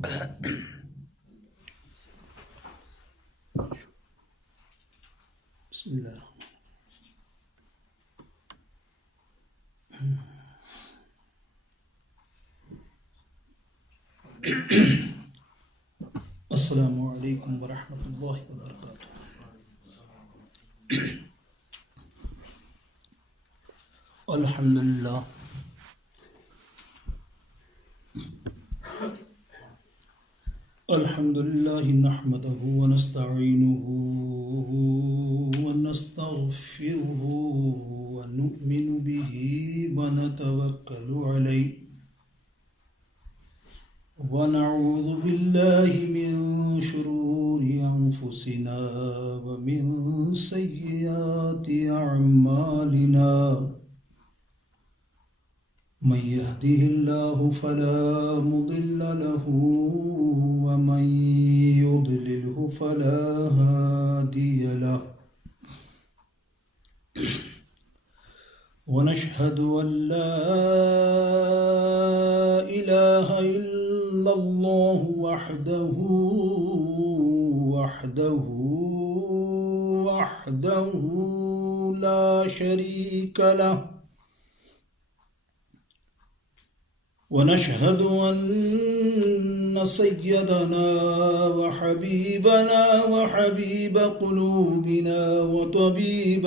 بسم اللہ. السلام علیکم ورحمۃ اللہ وبرکاتہ. الحمد للہ الحمد للہ نحمده ونستعینه ونستغفره ونؤمن به ونتوکل علیہ ونعوذ باللہ من شرور انفسنا ومن سیئات اعمالنا من يهده الله فلا مضل له ومن يضلله فلا هادي له ونشهد أن لا إله إلا الله وحده لا شريك له ونشهد أن سيدنا وحبيبنا وحبيب قلوبنا وطبيب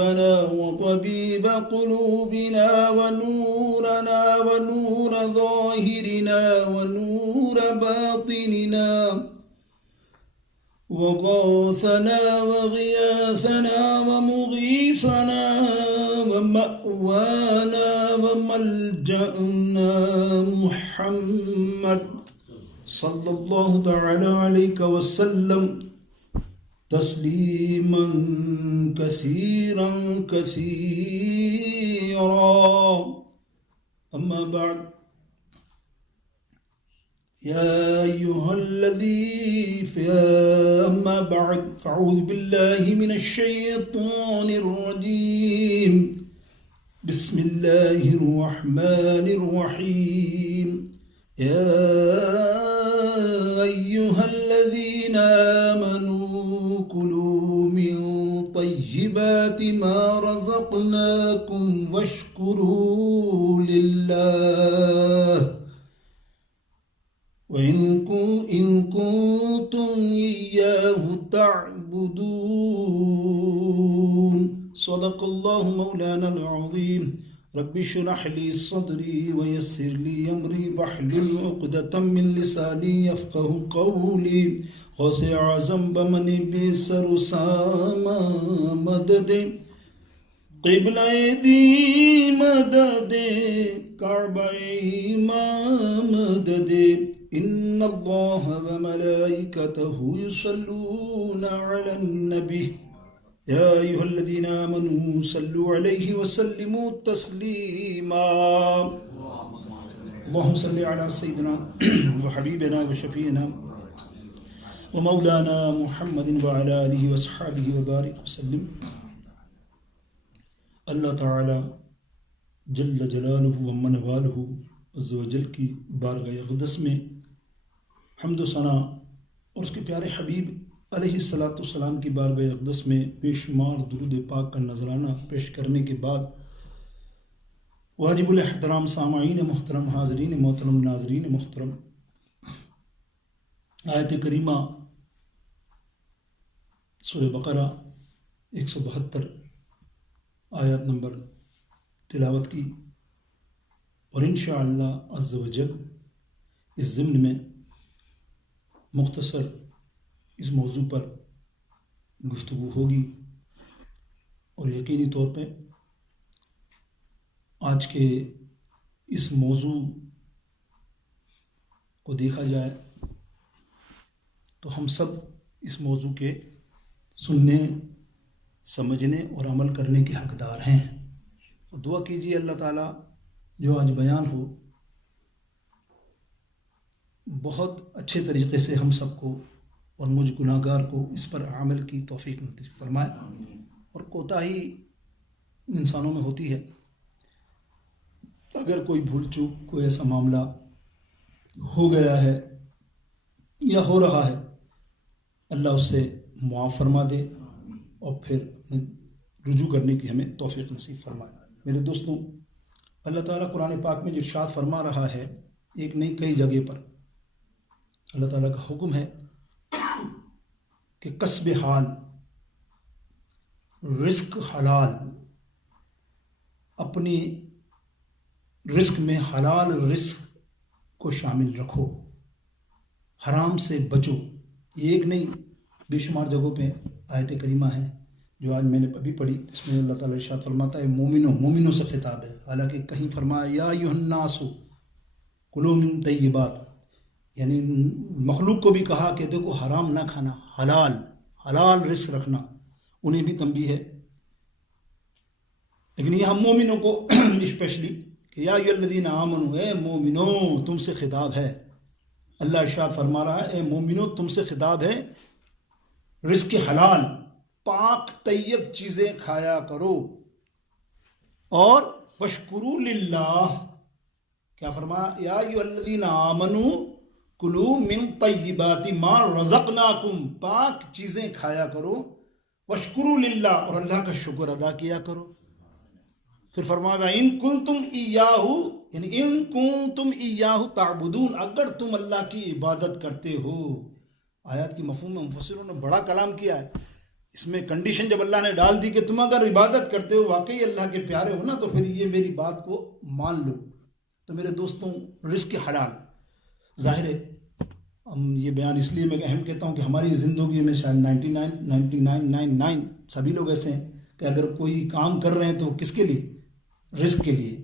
قلوبنا ونورنا ونور ظاهرنا ونور باطننا وغاثنا وغياثنا ومغيثنا ومأوانا وملجأنا محمد صلى الله تعالى عليك وسلم تسليما كثيرا كثيرا. أما بعد أما بعد فأعوذ بالله من الشيطان الرجيم. بسم الله الرحمن الرحيم. يا أيها الذين آمنوا كلوا من طيبات ما رزقناكم واشكروا لله وإن كنتم إياه تعبدون. صدق الله مولانا العظيم. رب اشرح لي صدري ويسر لي أمري واحلل عقدة من لساني يفقهوا قولي. غوث اعظم بمن بسر ساما مدد قبلہ دی مدد کعبہ امام مدد ان اللہ وملائکتہ یصلون علی النبی یا ایہا الذین آمنوا صلوا علیہ وسلموا تسلیما. اللہم صلی علی سیدنا وحبیبنا وشفیعنا ومولانا محمد وعلی آلہ واصحابہ وبارک وسلم. اللہ تعالی جل جلالہ ومن والہ عز و جل کی بارگاہ اقدس میں حمد و ثنا اور اس کے پیارے حبیب علیہ السلام کی بارگاہ اقدس میں بے شمار درود پاک کا نذرانہ پیش کرنے کے بعد واجب الاحترام سامعین محترم، حاضرین محترم، ناظرین محترم، آیت کریمہ سورہ بقرہ 172 آیات نمبر تلاوت کی، اور انشاءاللہ عز و جل اس ضمن میں مختصر اس موضوع پر گفتگو ہوگی. اور یقینی طور پہ آج کے اس موضوع کو دیکھا جائے تو ہم سب اس موضوع کے سننے، سمجھنے اور عمل کرنے کے حقدار ہیں. تو دعا کیجیے اللہ تعالیٰ جو آج بیان ہو بہت اچھے طریقے سے ہم سب کو اور مجھ گناہ گار کو اس پر عمل کی توفیق نصیب فرمائے. اور کوتاہی انسانوں میں ہوتی ہے، اگر کوئی بھول چوک، کوئی ایسا معاملہ ہو گیا ہے یا ہو رہا ہے، اللہ اس سے معاف فرما دے اور پھر رجوع کرنے کی ہمیں توفیق نصیب فرمائے۔ میرے دوستوں، اللہ تعالیٰ قرآن پاک میں جو ارشاد فرما رہا ہے، ایک نہیں کئی جگہ پر اللہ تعالیٰ کا حکم ہے کہ کسب حال، رزق حلال، اپنی رزق میں حلال رزق کو شامل رکھو، حرام سے بچو۔ ایک نہیں بے شمار جگہوں پہ آیت کریمہ ہے جو آج میں نے ابھی پڑھی، اس میں اللہ تعالیٰ ارشاد فرماتا ہے مومنوں سے خطاب ہے، حالانکہ کہیں فرمایا یا ایھا الناس کلوا من طیبات، یعنی مخلوق کو بھی کہا کہ دیکھو حرام نہ کھانا، حلال رزق رکھنا، انہیں بھی تنبیہ ہے۔ لیکن یہاں مومنوں کو اسپیشلی کہ یا ایھا الذین آمنوا، اے مومنوں تم سے خطاب ہے۔ اللہ ارشاد فرما رہا ہے اے مومنوں تم سے خطاب ہے، رزق حلال، پاک طیب چیزیں کھایا کرو، اور واشکروا للہ، کیا فرمایا؟ یا ایھا الذین آمنوا کلوا من طیبات ما رزقناکم، پاک چیزیں کھایا کرو، واشکروا للہ، اور اللہ کا شکر ادا کیا کرو۔ پھر فرمایا ان کنتم ایاہ، یعنی ان کنتم ایاہ تعبدون، اگر تم اللہ کی عبادت کرتے ہو۔ آیات کی مفہوم میں مفسروں نے بڑا کلام کیا ہے، اس میں کنڈیشن جب اللہ نے ڈال دی کہ تم اگر عبادت کرتے ہو، واقعی اللہ کے پیارے ہو نا، تو پھر یہ میری بات کو مان لو۔ تو میرے دوستوں، رزق حلال ظاہر ہے، ہم یہ بیان اس لیے میں اہم کہتا ہوں کہ ہماری زندگی میں شاید 99.99 سبھی لوگ ایسے ہیں کہ اگر کوئی کام کر رہے ہیں تو وہ کس کے لیے؟ رزق کے لیے،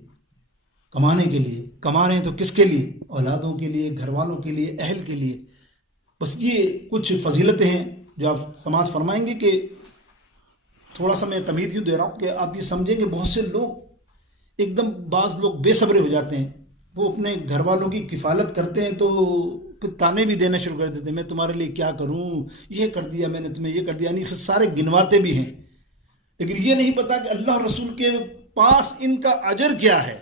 کمانے کے لیے، کما رہے ہیں تو کس کے لیے؟ اولادوں کے لیے، گھر والوں کے لیے، اہل کے لیے۔ بس یہ کچھ فضیلتیں ہیں جو آپ سماعت فرمائیں گے کہ تھوڑا سا میں تمہید یوں دے رہا ہوں کہ آپ یہ سمجھیں گے بہت سے لوگ ایک دم، بعض لوگ بے صبرے ہو جاتے ہیں، وہ اپنے گھر والوں کی کفالت کرتے ہیں تو پھر تانے بھی دینا شروع کر دیتے ہیں، میں تمہارے لیے کیا کروں، یہ کر دیا میں نے تمہیں، یہ کر دیا، یعنی پھر سارے گنواتے بھی ہیں، لیکن یہ نہیں پتا کہ اللہ اور رسول کے پاس ان کا اجر کیا ہے۔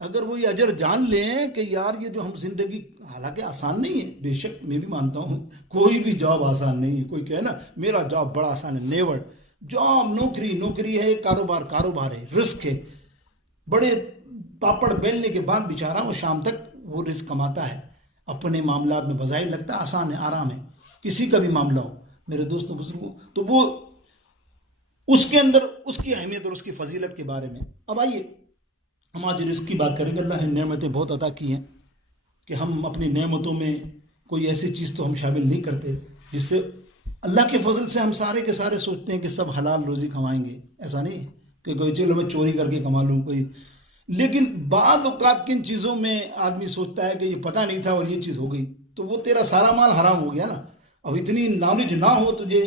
اگر وہ یہ اجر جان لیں کہ یار یہ جو ہم زندگی، حالانکہ آسان نہیں ہے، بے شک میں بھی مانتا ہوں کوئی بھی جاب آسان نہیں ہے، کوئی کہے نا میرا جاب بڑا آسان ہے، نیور، جاب نوکری ہے، کاروبار ہے، رزق ہے، بڑے پاپڑ بیلنے کے بعد بیچارہ وہ شام تک وہ رزق کماتا ہے، اپنے معاملات میں بظاہر لگتا ہے آسان ہے، آرام ہے، کسی کا بھی معاملہ ہو میرے دوستوں بزرگوں، تو وہ اس کے اندر اس کی اہمیت اور اس کی فضیلت کے بارے میں۔ اب آئیے ہم آج رزق کی بات کریں گے۔ اللہ نے نعمتیں بہت عطا کی ہیں کہ ہم اپنی نعمتوں میں کوئی ایسی چیز تو ہم شامل نہیں کرتے جس سے اللہ کے فضل سے ہم سارے کے سارے سوچتے ہیں کہ سب حلال روزی کمائیں گے، ایسا نہیں ہے کہ کوئی چلو میں چوری کر کے کما لوں کوئی، لیکن بعض اوقات کن چیزوں میں آدمی سوچتا ہے کہ یہ پتہ نہیں تھا اور یہ چیز ہو گئی، تو وہ تیرا سارا مال حرام ہو گیا نا۔ اب اتنی نالج نہ ہو تجھے،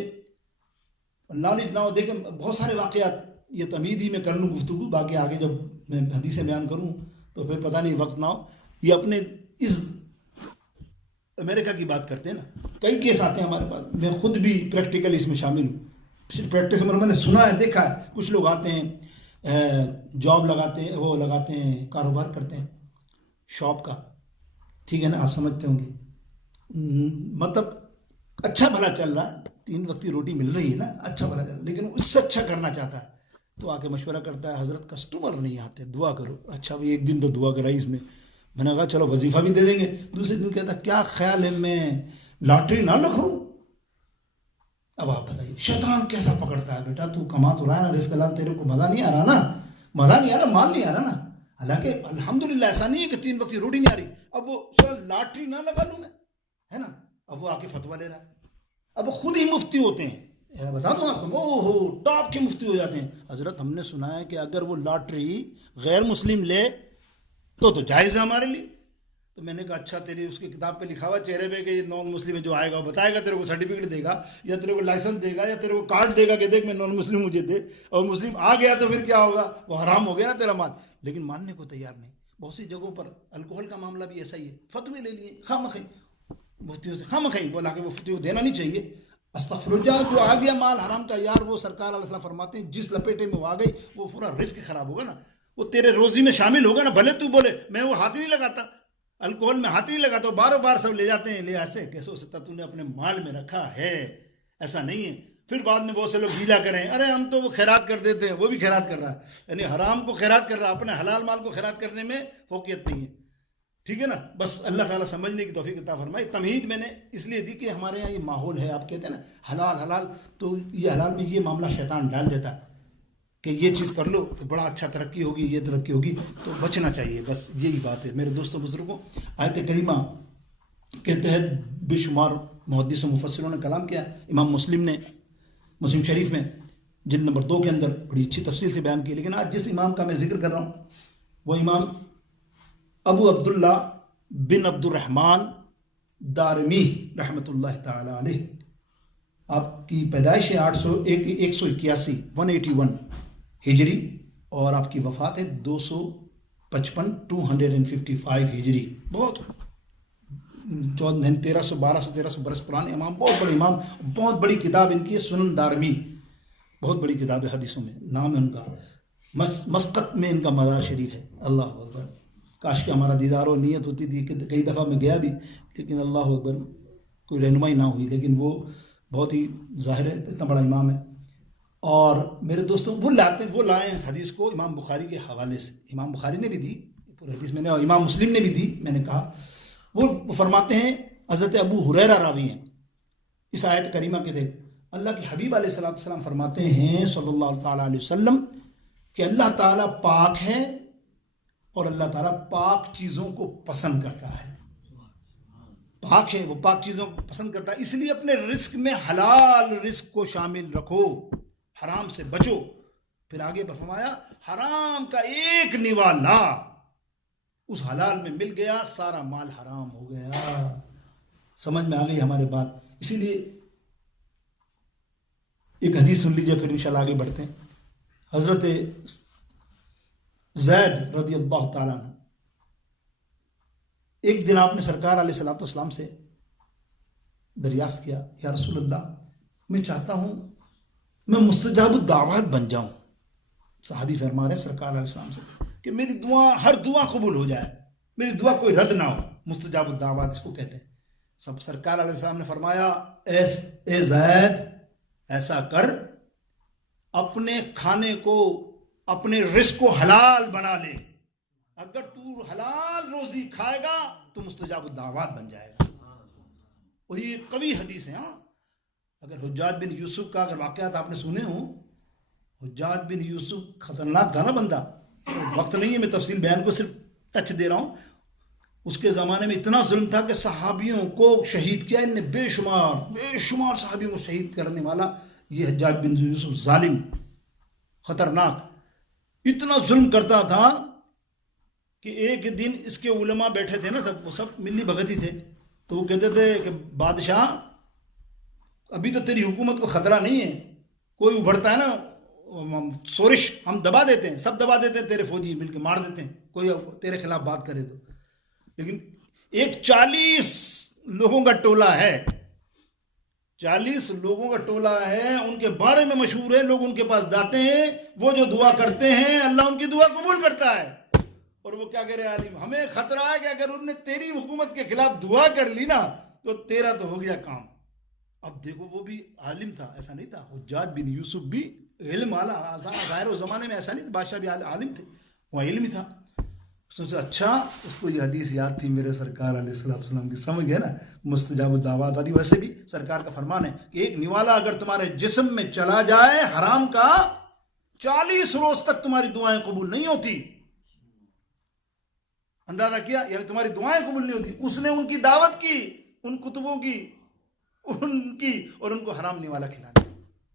نالج نہ ہو، دیکھیں بہت سارے واقعات، یہ تمہید ہی میں کر لوں گفتگو، باقی آگے جب میں حدیثیں بیان کروں تو پھر پتہ نہیں وقت نہ ہو۔ یہ اپنے اس امریکہ کی بات کرتے ہیں نا، کئی کیس آتے ہیں ہمارے پاس، میں خود بھی پریکٹیکل اس میں شامل ہوں، صرف پریکٹس میں نے سنا ہے، دیکھا ہے، کچھ لوگ آتے ہیں جاب لگاتے ہیں، وہ لگاتے ہیں، کاروبار کرتے ہیں شاپ کا، ٹھیک ہے نا، آپ سمجھتے ہوں گے، مطلب اچھا بھلا چل رہا ہے، 3 وقت کی روٹی مل رہی ہے نا، اچھا بھلا چل رہا ہے، لیکن اس سے اچھا کرنا چاہتا ہے تو آ کے مشورہ کرتا ہے حضرت کسٹمر نہیں آتے، دعا کرو۔ اچھا بھائی ایک دن تو دعا کرائی اس میں نے کہا چلو وظیفہ بھی دے دیں گے۔ دوسرے دن کہتا کیا خیال ہے میں لاٹری نہ لکھوں؟ اب آپ بتائیے شیطان کیسا پکڑتا ہے، بیٹا تو کما تو رہا ہے نا، رزق اللہ، تیرے کو مزہ نہیں آ رہا نا، مزہ نہیں آ رہا، مال نہیں آ رہا نا، حالانکہ الحمدللہ ایسا نہیں ہے کہ 3 وقت کی روٹی نہیں آ رہی، اب وہ لاٹری نہ لگا لوں میں، ہے نا، اب وہ آ کے فتویٰ لے رہا ہے، اب وہ خود ہی مفتی ہوتے ہیں، بتا دوں آپ کو، اوہو ٹاپ کے مفتی ہو جاتے ہیں۔ حضرت ہم نے سنا ہے کہ اگر وہ لاٹری غیر مسلم لے تو جائز ہے ہمارے لیے۔ تو میں نے کہا اچھا، تیری اس کی کتاب پہ لکھا ہوا چہرے پہ کہ یہ نان مسلم ہے، جو آئے گا وہ بتائے گا، تیرے کو سرٹیفکیٹ دے گا یا تیرے کو لائسنس دے گا یا تیرے کو کارڈ دے گا کہ دیکھ میں نان مسلم، مجھے دے، اور مسلم آ گیا تو پھر کیا ہوگا، وہ حرام ہو گیا نا تیرا مال، لیکن ماننے کو تیار نہیں۔ بہت سی جگہوں پر الکوہل کا معاملہ بھی ایسا ہی ہے، فتوے لے لیے خامخواہ مفتیوں سے، خامخواہ، بولا کہ وہ فتوی کو دینا نہیں چاہیے، استغفر اللہ، جو آ گیا مال حرام کا، یار وہ سرکار علیہ السلام فرماتے ہیں جس لپیٹے میں وہ آ گئی وہ پورا رزق خراب ہوگا نا، وہ تیرے روزی میں شامل ہوگا نا، بھلے تو بولے میں وہ ہاتھ ہی نہیں لگاتا، الکوہل میں ہاتھ نہیں لگاتا، باروں بار سب لے جاتے ہیں، لے ایسے کیسے ہو سکتا تو نے اپنے مال میں رکھا ہے؟ ایسا نہیں ہے۔ پھر بعد میں بہت سے لوگ گیلا کریں، ارے ہم تو وہ خیرات کر دیتے ہیں، وہ بھی خیرات کر رہا ہے، یعنی حرام کو خیرات کر رہا ہے، اپنے حلال مال کو خیرات کرنے میں فوقیت نہیں ہے، ٹھیک ہے نا؟ بس اللہ تعالیٰ سمجھنے کی توفیق عطا فرمائے۔ تمہید میں نے اس لیے دی کہ ہمارے یہاں یہ ماحول ہے، آپ کہتے ہیں نا حلال حلال، تو یہ حلال میں یہ معاملہ شیطان ڈال دیتا ہے کہ یہ چیز کر لو تو بڑا اچھا ترقی ہوگی، یہ ترقی ہوگی، تو بچنا چاہیے، بس یہی بات ہے میرے دوستوں بزرگوں۔ آیت کریمہ کے تحت بے شمار محدث و مفسروں نے کلام کیا، امام مسلم نے مسلم شریف میں جلد نمبر 2 کے اندر بڑی اچھی تفصیل سے بیان کی، لیکن آج جس امام کا میں ذکر کر رہا ہوں وہ امام ابو عبداللہ بن عبد الرحمن دارمی رحمۃ اللہ تعالی علیہ۔ آپ کی پیدائش ہے 181 181 ہجری، اور آپ کی وفات ہے 255 ہجری، بہت 1300 برس پرانے امام، بہت بڑے امام، بہت بڑی کتاب ان کی سنن دارمی، بہت بڑی کتاب ہے حدیثوں میں، نام ہے ان کا، مسقط میں ان کا مزار شریف ہے۔ اللہ اکبر، کاش کہ ہمارا دیدار و نیت ہوتی تھی کہ کئی دفعہ میں گیا بھی، لیکن اللہ اکبر کوئی رہنمائی نہ ہوئی، لیکن وہ بہت ہی ظاہر ہے اتنا بڑا امام ہے۔ اور میرے دوستوں وہ لائے ہیں حدیث کو امام بخاری کے حوالے سے، امام بخاری نے بھی دی پورے حدیث میں نے، اور امام مسلم نے بھی دی، میں نے کہا وہ فرماتے ہیں، حضرت ابو ہریرہ راوی ہیں اس آیت کریمہ کے تحت۔ اللہ کے حبیب علیہ السلام فرماتے ہیں صلی اللہ تعالیٰ علیہ وسلم کہ اللہ تعالیٰ پاک ہے اور اللہ تعالیٰ پاک چیزوں کو پسند کرتا ہے، پاک ہے، وہ پاک چیزوں کو پسند کرتا ہے، اس لیے اپنے رزق میں حلال رزق کو شامل رکھو، حرام سے بچو۔ پھر آگے فرمایا حرام کا ایک نوالا اس حلال میں مل گیا، سارا مال حرام ہو گیا۔ سمجھ میں آ گئی ہمارے بات؟ اسی لیے ایک حدیث سن لیجئے، پھر انشاءاللہ آگے بڑھتے ہیں۔ حضرت زید رضی اللہ تعالیٰ عنہ، ایک دن آپ نے سرکار علیہ السلام سے دریافت کیا، یا رسول اللہ میں چاہتا ہوں میں مستجاب الدعوات بن جاؤں۔ صحابی فرما رہے ہیں سرکار علیہ السلام سے کہ میری ہر دعا قبول ہو جائے، میری دعا کوئی رد نہ ہو، مستجاب الدعوات اس کو کہتے ہیں۔ سب سرکار علیہ السلام نے فرمایا اے زید ایسا کر، اپنے کھانے کو، اپنے رزق کو حلال بنا لے، اگر تو حلال روزی کھائے گا تو مستجاب الدعوات بن جائے گا۔ اور یہ قوی حدیث ہے۔ ہاں، اگر حجاج بن یوسف کا اگر واقعات آپ نے سنے ہوں، حجاج بن یوسف خطرناک تھا نا بندہ، وقت نہیں ہے میں تفصیل بیان کو صرف ٹچ دے رہا ہوں۔ اس کے زمانے میں اتنا ظلم تھا کہ صحابیوں کو شہید کیا ان نے، بے شمار صحابیوں کو شہید کرنے والا یہ حجاج بن یوسف ظالم، خطرناک، اتنا ظلم کرتا تھا کہ ایک دن اس کے علماء بیٹھے تھے نا، وہ سب ملی بھگت ہی تھے، تو وہ کہتے تھے کہ بادشاہ ابھی تو تیری حکومت کو خطرہ نہیں ہے، کوئی ابھرتا ہے نا سورش، ہم دبا دیتے ہیں، سب دبا دیتے ہیں، تیرے فوجی مل کے مار دیتے ہیں کوئی تیرے خلاف بات کرے تو۔ لیکن ایک 40 لوگوں کا ٹولہ ہے، 40 لوگوں کا ٹولہ ہے، ان کے بارے میں مشہور ہے، لوگ ان کے پاس جاتے ہیں، وہ جو دعا کرتے ہیں اللہ ان کی دعا قبول کرتا ہے۔ اور وہ کیا کہہ رہے ہیں عالم، ہمیں خطرہ ہے کہ اگر انہوں نے تیری حکومت کے خلاف دعا کر لی نا تو تیرا تو ہو گیا کام۔ اب دیکھو وہ بھی عالم تھا، ایسا نہیں تھا، حجاج بن یوسف بھی علم والا، ظاہر و زمانے میں ایسا نہیں تھا، بادشاہ بھی عالم تھے، وہ علم ہی تھا۔ اس نے سوچا اچھا اس کو یہ حدیث یاد تھی میرے سرکار علیہ السلام کی، سمجھ گئے نا مستجاب الدعوات والی۔ ویسے بھی سرکار کا فرمان ہے کہ ایک نوالا اگر تمہارے جسم میں چلا جائے حرام کا، 40 روز تک تمہاری دعائیں قبول نہیں ہوتی۔ اندازہ کیا، یعنی تمہاری دعائیں قبول نہیں ہوتی۔ اس نے ان کی دعوت کی، ان کتبوں کی، اور ان کو حرام نوالا کھلا دیا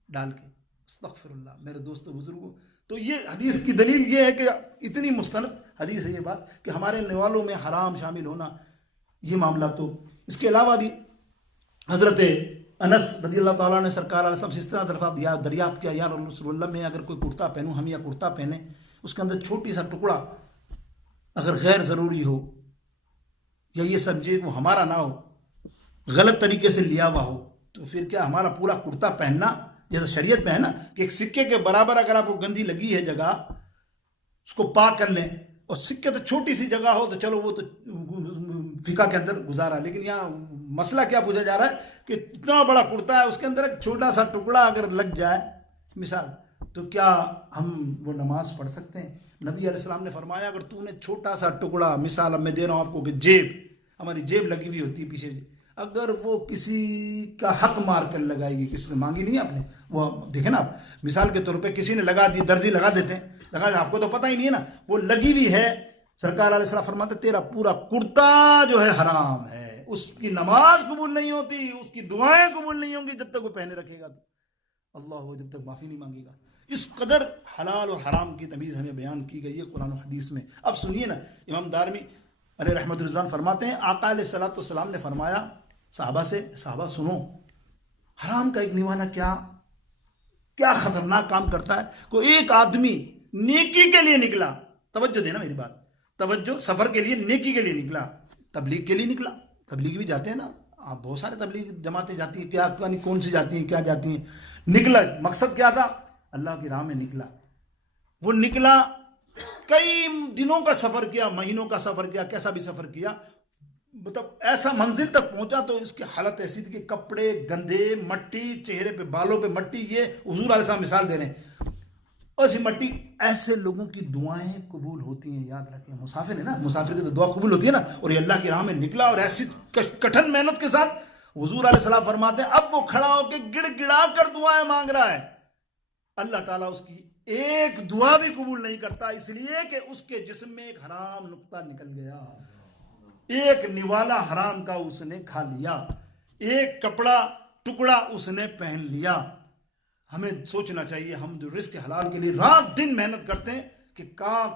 ڈال کے، استغفر اللہ۔ میرے دوستو بزرگوں، تو یہ حدیث کی دلیل یہ ہے کہ اتنی مستند حدیث ہے یہ بات کہ ہمارے نوالوں میں حرام شامل ہونا یہ معاملہ۔ تو اس کے علاوہ بھی حضرت انس رضی اللہ تعالیٰ نے سرکار علیہ السلام سے اس طرح دریافت کیا، یا رسول اللہ میں اگر کوئی کرتا پہنوں، ہم یا کرتا پہنیں، اس کے اندر چھوٹی سا ٹکڑا اگر غیر ضروری ہو، یا یہ سمجھے وہ ہمارا نہ ہو، غلط طریقے سے لیا ہوا ہو، تو پھر کیا ہمارا پورا کرتا پہننا، جیسا شریعت میں ہے نا کہ ایک سکے کے برابر اگر آپ کو گندی لگی ہے جگہ، اس کو پاک کر لیں، اور سکے تو چھوٹی سی جگہ ہو تو چلو وہ تو فقہ کے اندر گزارا، لیکن یہاں مسئلہ کیا پوچھا جا رہا ہے کہ اتنا بڑا کرتا ہے، اس کے اندر ایک چھوٹا سا ٹکڑا اگر لگ جائے مثال، تو کیا ہم وہ نماز پڑھ سکتے ہیں؟ نبی علیہ السلام نے فرمایا اگر تو نے چھوٹا سا ٹکڑا، مثال اب میں دے رہا ہوں آپ کو کہ جیب، ہماری جیب لگی ہوئی ہوتی ہے پیچھے، اگر وہ کسی کا حق مار کر لگائے گی، کسی سے مانگی نہیں آپ نے، وہ دیکھیں نا آپ مثال کے طور پہ کسی نے لگا دی، درزی لگا دیتے ہیں، لگا آپ کو تو پتہ ہی نہیں ہے نا، وہ لگی ہوئی ہے، سرکار علیہ السلام فرماتے تیرا پورا کرتا جو ہے حرام ہے، اس کی نماز قبول نہیں ہوتی، اس کی دعائیں قبول نہیں ہوں گی جب تک وہ پہنے رکھے گا، تو اللہ وہ جب تک معافی نہیں مانگے گا۔ اس قدر حلال اور حرام کی تمیز ہمیں بیان کی گئی ہے قرآن و حدیث میں۔ اب سنیے نا، امام دارمی علیہ رحمۃ رضوان فرماتے ہیں آقا علیہ الصلوۃ والسلام نے فرمایا صحابہ سے، صحابہ سنو، حرام کا ایک نوالا کیا خطرناک کام کرتا ہے۔ کوئی ایک آدمی نیکی کے لیے نکلا، توجہ دینا میری بات، توجہ، سفر کے لیے، نیکی کے لیے نکلا، تبلیغ کے لیے نکلا، تبلیغ بھی جاتے ہیں نا آپ، بہت سارے تبلیغ جماعتیں جاتی ہیں، کیا کون سی جاتی ہیں، کیا جاتی ہیں، نکلا، مقصد کیا تھا؟ اللہ کی راہ میں نکلا، وہ نکلا، کئی دنوں کا سفر کیا، مہینوں کا سفر کیا، کیسا بھی سفر کیا، مطلب ایسا منزل تک پہنچا تو اس کی حالت ایسی تھی کہ کپڑے گندے، مٹی چہرے پہ، بالوں پہ مٹی، یہ حضور علیہ السلام مثال دے رہے ہیں، ایسی مٹی، ایسے لوگوں کی دعائیں قبول ہوتی ہیں، یاد رکھیں، مسافر ہے نا، مسافر کی تو دعا قبول ہوتی ہے نا، اور یہ اللہ کی راہ میں نکلا اور ایسی کٹھن محنت کے ساتھ، حضور علیہ السلام فرماتے ہیں اب وہ کھڑا ہو کے گڑ گڑا کر دعائیں مانگ رہا ہے، اللہ تعالیٰ اس کی ایک دعا بھی قبول نہیں کرتا، اس لیے کہ اس کے جسم میں ایک حرام نقطہ نکل گیا، ایک نوالا حرام کا اس نے کھا لیا، ایک کپڑا ٹکڑا اس نے پہن لیا۔ ہمیں سوچنا چاہیے، ہم جو رزق حلال کے لیے رات دن محنت کرتے ہیں، کہ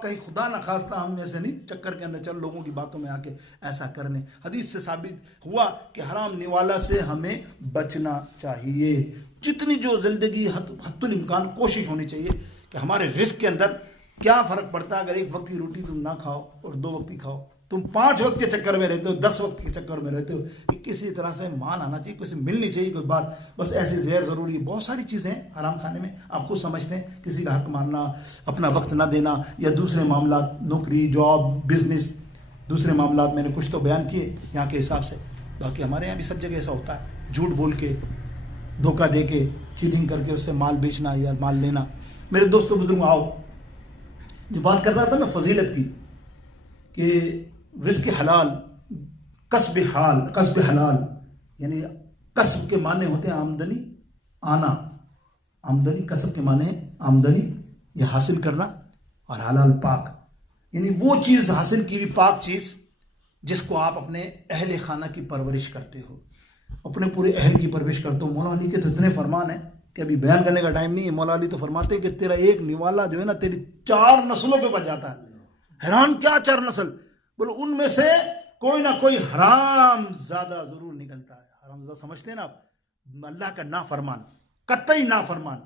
کہیں خدا نہ خواستہ ہم ایسے نہیں چکر کے اندر چل لوگوں کی باتوں میں آ کے ایسا کرنے۔ حدیث سے ثابت ہوا کہ حرام نوالا سے ہمیں بچنا چاہیے، جتنی جو زندگی حد الامکان کوشش ہونی چاہیے کہ ہمارے رزق کے اندر کیا فرق پڑتا ہے اگر ایک وقت کی روٹی تم نہ کھاؤ اور 2 وقت کی کھاؤ، تم 5 وقت کے چکر میں رہتے ہو، 10 وقت کے چکر میں رہتے ہو، کہ کسی طرح سے مان آنا چاہیے، کسی ملنی چاہیے کوئی بات، بس ایسی زہر ضروری ہے، بہت ساری چیزیں ہیں حرام کھانے میں، آپ خود سمجھتے ہیں، کسی کا حق ماننا، اپنا وقت نہ دینا، یا دوسرے معاملات، نوکری، جاب، بزنس، دوسرے معاملات میں نے کچھ تو بیان کیے یہاں کے حساب سے، باقی ہمارے یہاں بھی سب جگہ ایسا ہوتا ہے، جھوٹ بول کے، دھوکہ دے کے، چیٹنگ کر کے اس سے مال بیچنا یا مال لینا۔ میرے دوستو بزرگوں، آؤ، جو بات کر رہا تھا میں فضیلت کی، کہ رزق حلال، کسب حلال، یعنی کسب کے معنی ہوتے ہیں آمدنی، آنا، آمدنی، کسب کے معنی ہے آمدنی، یہ حاصل کرنا، اور حلال پاک، یعنی وہ چیز حاصل کی ہوئی پاک چیز جس کو آپ اپنے اہل خانہ کی پرورش کرتے ہو، اپنے پورے اہل کی پرورش کرتے ہو۔ مولا علی کے تو اتنے فرمان ہیں کہ ابھی بیان کرنے کا ٹائم نہیں ہے۔ مولا علی تو فرماتے ہیں کہ تیرا ایک نوالا جو ہے نا تیری 4 نسلوں پہ بچ جاتا ہے۔ حیران، کیا 4 نسل؟ بولو ان میں سے کوئی نہ کوئی حرام زیادہ ضرور نکلتا ہے۔ حرام زیادہ سمجھتے ہیں نا آپ، اللہ کا نافرمان، قطعی نافرمان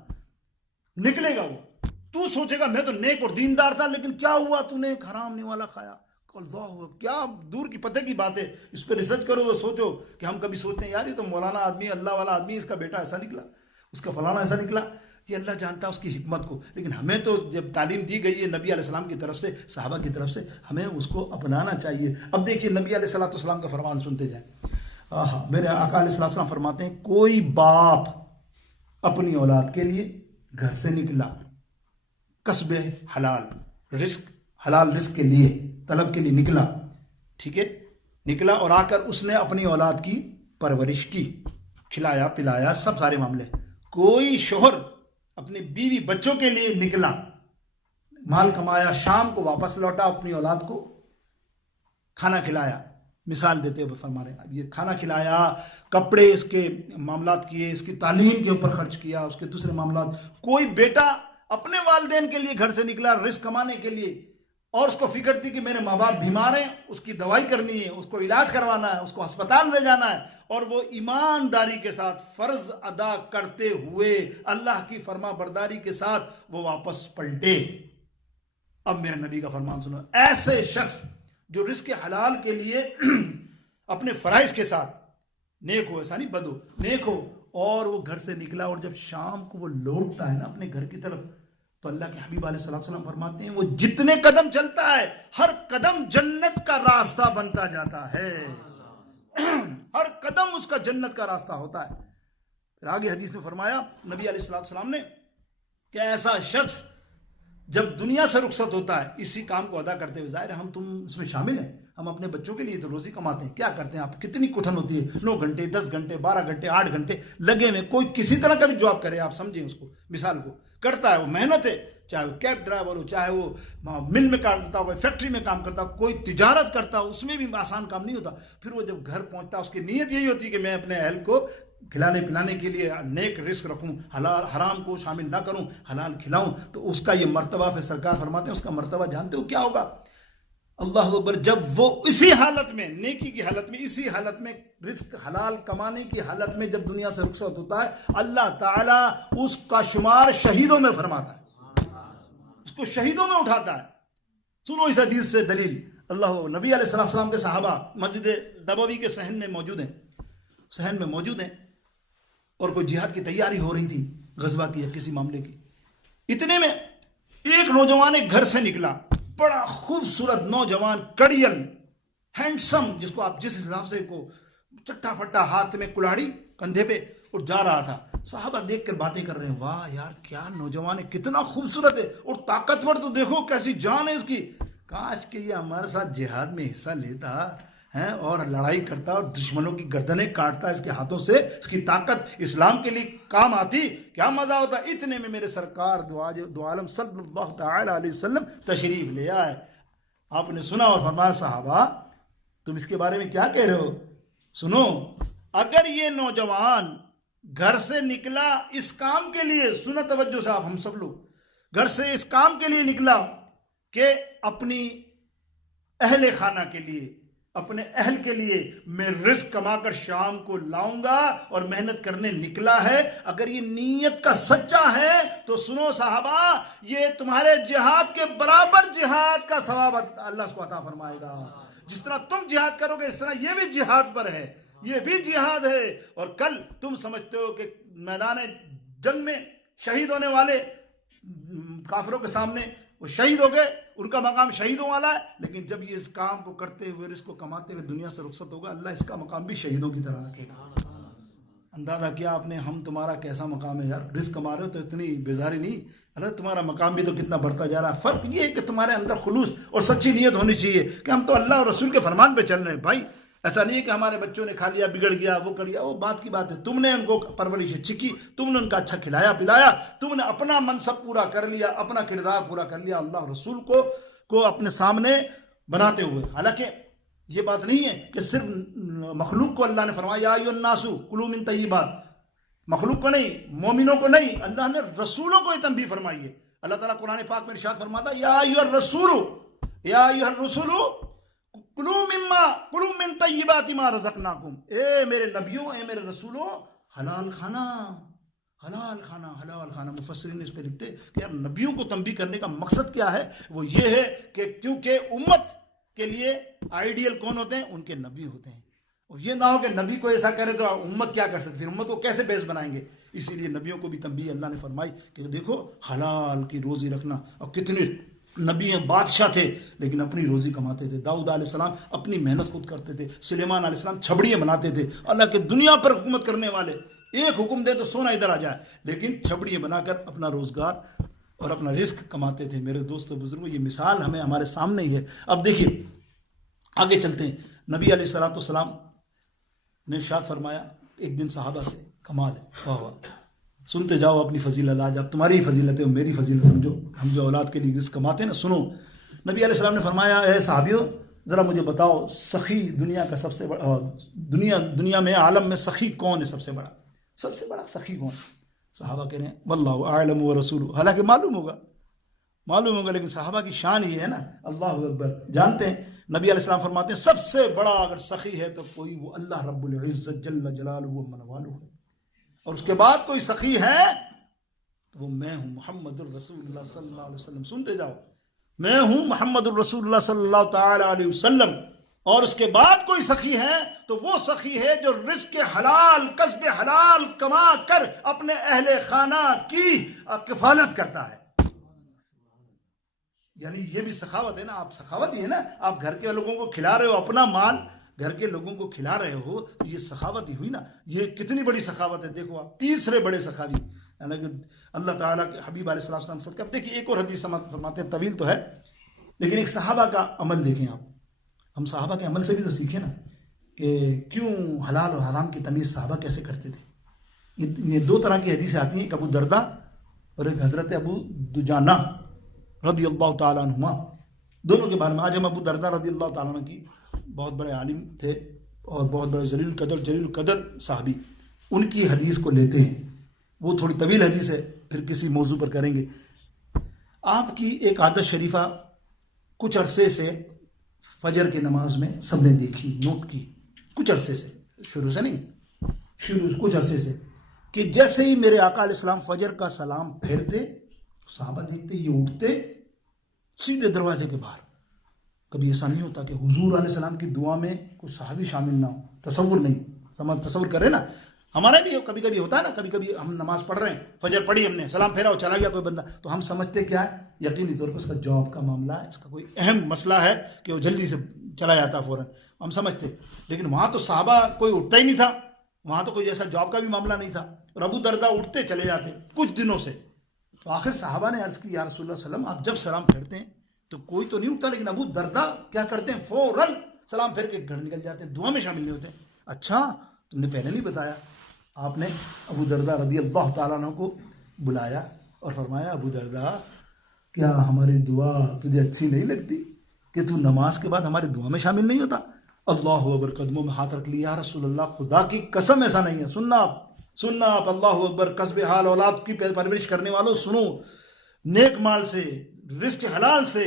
نکلے گا وہ۔ تو سوچے گا میں تو نیک اور دیندار تھا، لیکن کیا ہوا، تو نے ایک حرام نوالا کھایا، اللہ، کیا دور کی پتہ کی بات ہے، اس پہ ریسرچ کرو تو سوچو کہ ہم کبھی سوچتے ہیں یار یہ تو مولانا آدمی، اللہ والا آدمی، اس کا بیٹا ایسا نکلا، اس کا فلانا ایسا نکلا، یہ اللہ جانتا ہے اس کی حکمت کو، لیکن ہمیں تو جب تعلیم دی گئی ہے نبی علیہ السلام کی طرف سے، صحابہ کی طرف سے، ہمیں اس کو اپنانا چاہیے۔ اب دیکھیے نبی علیہ الصلوۃ والسلام کا فرمان سنتے جائیں۔ میرے آقا علیہ السلام فرماتے ہیں کوئی باپ اپنی اولاد کے لیے گھر سے نکلا، کسب حلال، رزق، حلال رزق کے لیے، طلب کے لیے نکلا، ٹھیک ہے، نکلا اور آ کر اس نے اپنی اولاد کی پرورش کی، کھلایا پلایا، سب سارے معاملے۔ کوئی شوہر اپنی بیوی بچوں کے لیے نکلا، مال کمایا، شام کو واپس لوٹا، اپنی اولاد کو کھانا کھلایا، مثال دیتے ہوئے فرما رہے ہیں، یہ کھانا کھلایا، کپڑے اس کے معاملات کیے، اس کی تعلیم کے اوپر خرچ کیا، اس کے دوسرے معاملات۔ کوئی بیٹا اپنے والدین کے لیے گھر سے نکلا رزق کمانے کے لیے، اور اس کو فکر تھی کہ میرے ماں باپ بیمار ہیں، اس کی دوائی کرنی ہے، اس کو علاج کروانا ہے، اس کو ہسپتال لے جانا ہے، اور وہ ایمانداری کے ساتھ فرض ادا کرتے ہوئے اللہ کی فرما برداری کے ساتھ وہ واپس پلٹے۔ اب میرے نبی کا فرمان سنو، ایسے شخص جو رزق حلال کے لیے اپنے فرائض کے ساتھ نیک ہو، ایسا نہیں بد ہو، نیک ہو، اور وہ گھر سے نکلا، اور جب شام کو وہ لوٹتا ہے نا اپنے گھر کی طرف، تو تو اللہ کے حبیب علیہ السلام فرماتے ہیں وہ جتنے قدم چلتا ہے ہر قدم جنت کا راستہ بنتا جاتا ہے، ہر قدم اس کا جنت کا راستہ ہوتا ہے۔ پھر آگے حدیث میں فرمایا نبی علیہ السلام نے کہ ایسا شخص جب دنیا سے رخصت ہوتا ہے اسی کام کو ادا کرتے ہوئے، ظاہر ہے ہم تم اس میں شامل ہیں، ہم اپنے بچوں کے لیے تو روزی کماتے ہیں، کیا کرتے ہیں آپ، کتنی کٹھن ہوتی ہے، 9 گھنٹے 10 گھنٹے 12 گھنٹے 8 گھنٹے لگے ہوئے، کوئی کسی طرح کا بھی جاب کرے، آپ سمجھیں اس کو، مثال کو کرتا ہے، وہ محنت ہے، چاہے وہ کیب ڈرائیور ہو، چاہے وہ مل میں کام کرتا ہو، فیکٹری میں کام کرتا ہو، کوئی تجارت کرتا ہو، اس میں بھی آسان کام نہیں ہوتا۔ پھر وہ جب گھر پہنچتا ہے اس کی نیت یہی ہوتی ہے کہ میں اپنے اہل کو کھلانے پلانے کے لیے نیک رزق رکھوں، حلال حرام کو شامل نہ کروں، حلال کھلاؤں، تو اس کا یہ مرتبہ پھر سرکار فرماتے ہیں اس کا مرتبہ جانتے ہو کیا ہوگا؟ اللہ اکبر، جب وہ اسی حالت میں، نیکی کی حالت میں، اسی حالت میں، رزق حلال کمانے کی حالت میں جب دنیا سے رخصت ہوتا ہے، اللہ تعالیٰ اس کا شمار شہیدوں میں فرماتا ہے، اس کو شہیدوں میں اٹھاتا ہے۔ سنو اس حدیث سے دلیل، اللہ نبی علیہ السلام کے صحابہ مسجد نبوی کے صحن میں موجود ہیں اور کوئی جہاد کی تیاری ہو رہی تھی، غزوہ کی یا کسی معاملے کی، اتنے میں ایک نوجوان ایک گھر سے نکلا، بڑا خوبصورت نوجوان، کڑیل، ہینڈسم، جس کو آپ جس حساب سے کو چٹا پٹا، ہاتھ میں کلاڑی کندھے پہ، اور جا رہا تھا۔ صحابہ دیکھ کر باتیں کر رہے ہیں، واہ یار کیا نوجوان ہے، کتنا خوبصورت ہے، اور طاقتور، تو دیکھو کیسی جان ہے اس کی، کاش کہ یہ ہمارے ساتھ جہاد میں حصہ لیتا ہے اور لڑائی کرتا اور دشمنوں کی گردنیں کاٹتا، اس کے ہاتھوں سے اس کی طاقت اسلام کے لیے کام آتی، کیا مزہ ہوتا۔ اتنے میں میرے سرکار دو عالم صلی اللہ تعالی علیہ وسلم تشریف لے آئے۔ آپ نے سنا اور فرمایا صحابہ تم اس کے بارے میں کیا کہہ رہے ہو؟ سنو، اگر یہ نوجوان گھر سے نکلا اس کام کے لیے، سنا توجہ سے آپ، ہم سب لوگ گھر سے اس کام کے لیے نکلا کہ اپنی اہل خانہ کے لیے، اپنے اہل کے لیے میں رزق کما کر شام کو لاؤں گا اور محنت کرنے نکلا ہے، اگر یہ نیت کا سچا ہے تو سنو صحابہ، یہ تمہارے جہاد کے برابر جہاد کا ثواب اللہ اس کو عطا فرمائے گا۔ جس طرح تم جہاد کرو گے اس طرح یہ بھی جہاد پر ہے، یہ بھی جہاد ہے۔ اور کل تم سمجھتے ہو کہ میدان جنگ میں شہید ہونے والے کافروں کے سامنے وہ شہید ہو گئے، ان کا مقام شہیدوں والا ہے، لیکن جب یہ اس کام کو کرتے ہوئے، رزق کو کماتے ہوئے دنیا سے رخصت ہوگا، اللہ اس کا مقام بھی شہیدوں کی طرح رکھے گا۔ اندازہ کیا آپ نے، ہم تمہارا کیسا مقام ہے یار، رزق کما رہے ہو تو اتنی بیزاری نہیں، اللہ تمہارا مقام بھی تو کتنا بڑھتا جا رہا ہے۔ فرق یہ ہے کہ تمہارے اندر خلوص اور سچی نیت ہونی چاہیے کہ ہم تو اللہ اور رسول کے فرمان پہ چل رہے ہیں بھائی، ایسا نہیں ہے کہ ہمارے بچوں نے کھا لیا، بگڑ گیا، وہ کر لیا، وہ بات کی بات ہے، تم نے ان کو پرورش اچھی کی، تم نے ان کا اچھا کھلایا پلایا، تم نے اپنا منصب پورا کر لیا، اپنا کردار پورا کر لیا اللہ اور رسول کو اپنے سامنے بناتے ہوئے۔ حالانکہ یہ بات نہیں ہے کہ صرف مخلوق کو اللہ نے فرمایا یا ایھا الناس کلوا من طیبات، مخلوق کو نہیں، مومنوں کو نہیں، اللہ نے رسولوں کو یہ تنبیہ فرمائی ہے۔ اللہ تعالیٰ قرآن پاک میں ارشاد فرماتا ہے یا ایھا الرسول کلوا من طیبات ما رزقناکم، اے میرے نبیوں، اے میرے رسولوں، حلال کھانا، حلال کھانا، حلال کھانا۔ مفسرین اس پہ لکھتے کہ یار نبیوں کو تنبیہ کرنے کا مقصد کیا ہے؟ وہ یہ ہے کہ کیونکہ امت کے لیے آئیڈیل کون ہوتے ہیں؟ ان کے نبی ہوتے ہیں، اور یہ نہ ہو کہ نبی کو ایسا کرے تو امت کیا کر سکتی، پھر امت کو کیسے بیس بنائیں گے؟ اسی لیے نبیوں کو بھی تنبیہ اللہ نے فرمائی کہ دیکھو حلال کی روزی رکھنا۔ اور کتنے نبی بادشاہ تھے لیکن اپنی روزی کماتے تھے، داؤد علیہ السلام اپنی محنت خود کرتے تھے، سلیمان علیہ السلام چھبڑیاں بناتے تھے، اللہ کے دنیا پر حکومت کرنے والے، ایک حکم دے تو سونا ادھر آ جائے، لیکن چھبڑیاں بنا کر اپنا روزگار اور اپنا رزق کماتے تھے۔ میرے دوست بزرگوں، یہ مثال ہمیں ہمارے سامنے ہی ہے۔ اب دیکھیے آگے چلتے ہیں، نبی علیہ السلام نے ارشاد فرمایا، ایک دن صحابہ سے، کمال ہے، واہ واہ، سنتے جاؤ اپنی فضیلت، آج اب تمہاری فضیلت ہے میری فضیلت سمجھو، ہم جو اولاد کے لیے رزق کماتے ہیں نا، سنو۔ نبی علیہ السلام نے فرمایا، اے صحابیوں ذرا مجھے بتاؤ، سخی دنیا کا سب سے بڑا، دنیا میں عالم میں سخی کون ہے؟ سب سے بڑا سخی کون؟ صحابہ کہہ رہے ہیں واللہ اعلم ورسولہ، حالانکہ معلوم ہوگا، لیکن صحابہ کی شان یہ ہے نا، اللہ اکبر، جانتے ہیں نبی علیہ السلام فرماتے ہیں سب سے بڑا اگر سخی ہے تو کوئی وہ اللہ رب العزت جل جلالہ و من والہ ہے، اور اس کے بعد کوئی سخی ہے تو وہ میں ہوں، محمد الرسول اللہ صلی اللہ علیہ وسلم۔ سنتے جاؤ، میں ہوں محمد الرسول اللہ صلی اللہ تعالی علیہ وسلم، اور اس کے بعد کوئی سخی ہے تو وہ سخی ہے جو رزق حلال، کسب حلال کما کر اپنے اہل خانہ کی کفالت کرتا ہے۔ یعنی یہ بھی سخاوت ہے نا, آپ سخاوت ہی ہے نا, آپ گھر کے لوگوں کو کھلا رہے ہو, اپنا مال گھر کے لوگوں کو کھلا رہے ہو, تو یہ سخاوت ہی ہوئی نا. یہ کتنی بڑی سخاوت ہے. دیکھو آپ, تیسرے بڑے سخاوی یعنی کہ اللہ تعالیٰ کے حبیب علیہ السلام صدقہ. اب دیکھیے ایک اور حدیث فرماتے ہیں, طویل تو ہے لیکن ایک صحابہ کا عمل دیکھیں آپ. ہم صحابہ کے عمل سے بھی تو سیکھیں نا کہ کیوں حلال اور حرام کی تمیز صحابہ کیسے کرتے تھے. یہ دو طرح کی حدیثیں آتی ہیں, ایک ابو دردہ اور ایک حضرت ابو دجانہ رضی اللہ تعالیٰ عنہما. دونوں کے بارے میں آج ہم ابو دردہ رضی اللہ تعالیٰ عنہ کی, بہت بڑے عالم تھے اور بہت بڑے جلیل القدر صحابی, ان کی حدیث کو لیتے ہیں. وہ تھوڑی طویل حدیث ہے, پھر کسی موضوع پر کریں گے. آپ کی ایک عادت شریفہ کچھ عرصے سے فجر کی نماز میں سب نے دیکھی, نوٹ کی, کچھ عرصے سے, شروع سے نہیں, کچھ عرصے سے, کہ جیسے ہی میرے آقا علیہ السلام فجر کا سلام پھیرتے, صحابہ دیکھتے یہ اٹھتے سیدھے دروازے کے باہر. کبھی ایسا نہیں ہوتا کہ حضور علیہ السلام کی دعا میں کوئی صحابی شامل نہ ہو, تصور نہیں, تصور کرے نا. ہمارا بھی کبھی کبھی ہوتا ہے نا, کبھی کبھی ہم نماز پڑھ رہے ہیں, فجر پڑھی ہم نے, سلام پھیرا اور چلا گیا کوئی بندہ, تو ہم سمجھتے کیا ہے, یقینی طور پر اس کا جاب کا معاملہ ہے, اس کا کوئی اہم مسئلہ ہے کہ وہ جلدی سے چلا جاتا فوراً, ہم سمجھتے. لیکن وہاں تو صحابہ کوئی اٹھتا ہی نہیں تھا, وہاں تو کوئی ایسا جاب کا بھی معاملہ نہیں تھا, اور ابو دردہ اٹھتے چلے جاتے کچھ دنوں سے. تو آخر صحابہ نے عرض کی, یا رسول اللہ صلی اللہ علیہ وسلم, آپ جب سلام پھیرتے ہیں تو کوئی تو نہیں اٹھتا, لیکن ابو دردہ کیا کرتے ہیں, فوراً سلام پھیر کے گھر نکل جاتے ہیں, دعا میں شامل نہیں ہوتے. اچھا, تم نے پہلے نہیں بتایا. آپ نے ابو دردہ رضی اللہ تعالیٰ عنہ کو بلایا اور فرمایا, ابو دردہ کیا ہماری دعا تجھے اچھی نہیں لگتی کہ تو نماز کے بعد ہماری دعا میں شامل نہیں ہوتا؟ اللہ اکبر, قدموں میں ہاتھ رکھ لیا, یا رسول اللہ خدا کی قسم ایسا نہیں ہے. سننا آپ, اللہ اکبر, قصب حال اولاد کی پرورش کرنے والوں سنو, نیک مال سے, رزق حلال سے